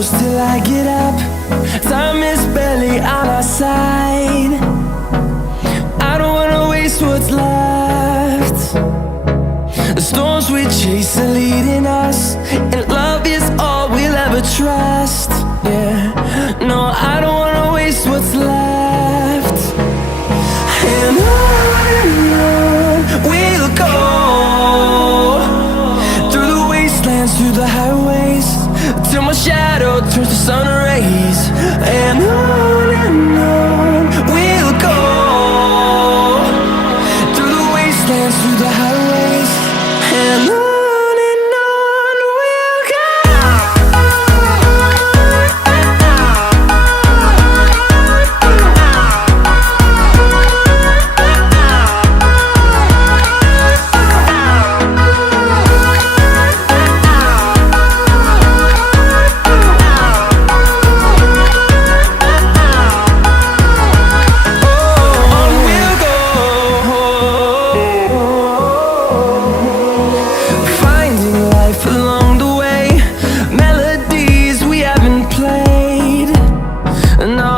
close till I get up. Time is barely on our side. I don't wanna waste what's left. The storms we chase are leading us, and love is all we'll ever trust. Yeah, no, I don't wanna waste what's left. And on we'll go, through the wastelands, through the highways, till my shadow turns to sun rays. And on we'll go, through the wastelands, through the highways, and on we'll go. No,